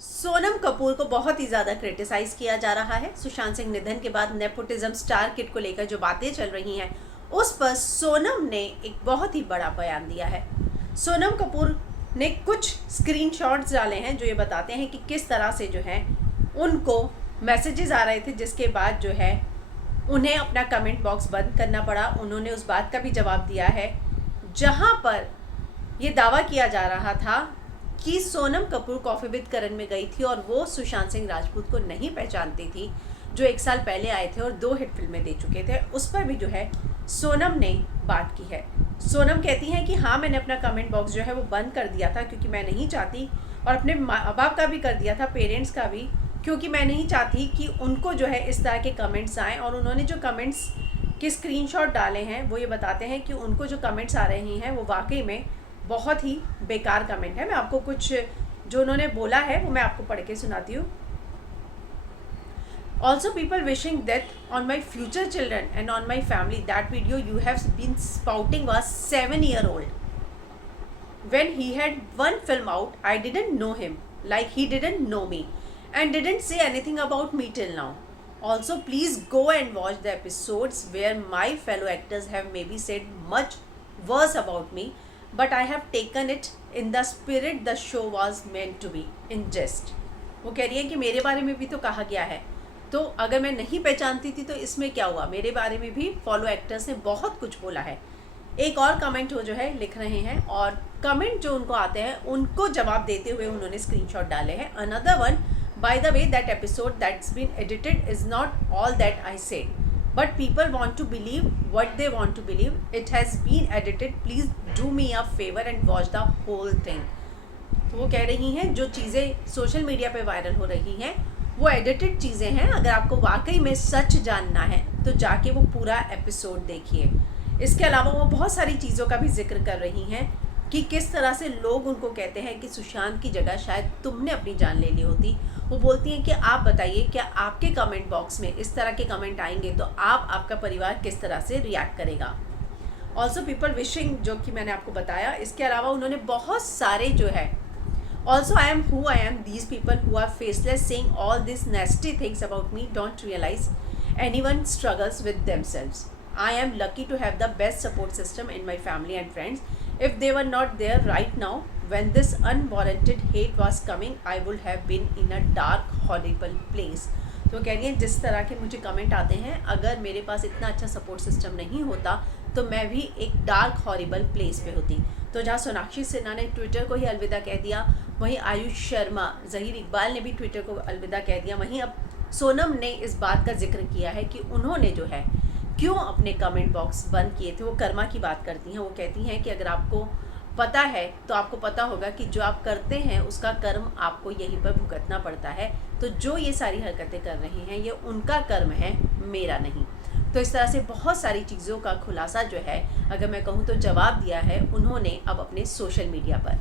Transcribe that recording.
सोनम कपूर को बहुत ही ज़्यादा क्रिटिसाइज किया जा रहा है। सुशांत सिंह निधन के बाद नेपोटिज्म स्टार किड को लेकर जो बातें चल रही हैं उस पर सोनम ने एक बहुत ही बड़ा बयान दिया है। सोनम कपूर ने कुछ स्क्रीनशॉट्स डाले हैं जो ये बताते हैं कि किस तरह से जो है उनको मैसेजेस आ रहे थे, जिसके बाद जो है उन्हें अपना कमेंट बॉक्स बंद करना पड़ा। उन्होंने उस बात का भी जवाब दिया है जहां पर ये दावा किया जा रहा था कि सोनम कपूर कॉफ़ी विद करण में गई थी और वो सुशांत सिंह राजपूत को नहीं पहचानती थी, जो 1 साल पहले आए थे और 2 हिट फिल्में दे चुके थे। उस पर भी जो है सोनम ने बात की है। सोनम कहती हैं कि हाँ, मैंने अपना कमेंट बॉक्स जो है वो बंद कर दिया था क्योंकि मैं नहीं चाहती, और अपने माँ बाप का भी कर दिया था, पेरेंट्स का भी, क्योंकि मैं नहीं चाहती कि उनको जो है इस तरह के कमेंट्स आएँ। और उन्होंने जो कमेंट्स के स्क्रीनशॉट डाले हैं वो ये बताते हैं कि उनको जो कमेंट्स आ रहे हैं वो वाकई में बहुत ही बेकार कमेंट है। मैं आपको कुछ जो उन्होंने बोला है वो मैं आपको पढ़ के सुनाती हूँ। Also people wishing death on my future children and on my family, that video you have been spouting was 7 year old. When he had one film out, I didn't know him like he didn't know me and didn't say anything about me till now. Also, please go and watch the episodes where my fellow actors have maybe said much worse about me, but I have taken it in the spirit the show was meant to be, in jest. वो कह रही है कि मेरे बारे में भी तो कहा गया है, तो अगर मैं नहीं पहचानती थी तो इसमें क्या हुआ। मेरे बारे में भी फॉलो एक्टर्स ने बहुत कुछ बोला है। एक और कमेंट वो जो है लिख रहे हैं, और कमेंट जो उनको आते हैं उनको जवाब देते हुए उन्होंने स्क्रीनशॉट डाले हैं। Another one, by the way that episode that's been edited is not all that I said, but people want to believe what they want to believe. It has been edited. Please do me a favor and watch the whole thing. तो वो कह रही हैं जो चीज़ें social media पे viral हो रही हैं वो एडिटेड चीज़ें हैं। अगर आपको वाकई में सच जानना है तो जाके वो पूरा एपिसोड देखिए। इसके अलावा वो बहुत सारी चीज़ों का भी जिक्र कर रही हैं कि किस तरह से लोग उनको कहते हैं कि सुशांत की जगह शायद तुमने अपनी जान ले ली होती। वो बोलती हैं कि आप बताइए, क्या आपके कमेंट बॉक्स में इस तरह के कमेंट आएंगे तो आपका परिवार किस तरह से रिएक्ट करेगा। ऑल्सो पीपल विशिंग, जो कि मैंने आपको बताया। इसके अलावा उन्होंने बहुत सारे जो है, also I am who I am, these people who are faceless saying all this nasty things about me don't realise anyone struggles with themselves. I am lucky to have the best support system in my family and friends. If they were not there right now, when this unwarranted hate was coming, I would have been in a dark, horrible place. तो कह रही है जिस तरह के मुझे comment आते हैं, अगर मेरे पास इतना अच्छा सपोर्ट सिस्टम नहीं होता तो मैं भी एक डार्क हॉरिबल प्लेस पे होती। तो जहाँ सोनाक्षी सिन्हा ने ट्विटर को ही अलविदा कह दिया, वहीं आयुष शर्मा, ज़हीर इकबाल ने भी ट्विटर को अलविदा कह दिया। वहीं अब सोनम ने इस बात का जिक्र किया है कि उन्होंने जो है क्यों अपने कमेंट बॉक्स बंद किए थे। वो कर्मा की बात करती हैं। वो कहती हैं कि अगर आपको पता है तो आपको पता होगा कि जो आप करते हैं उसका कर्म आपको यहीं पर भुगतना पड़ता है। तो जो ये सारी हरकतें कर रहे हैं ये उनका कर्म है, मेरा नहीं। तो इस तरह से बहुत सारी चीज़ों का खुलासा जो है, अगर मैं कहूँ तो जवाब दिया है उन्होंने अब अपने सोशल मीडिया पर।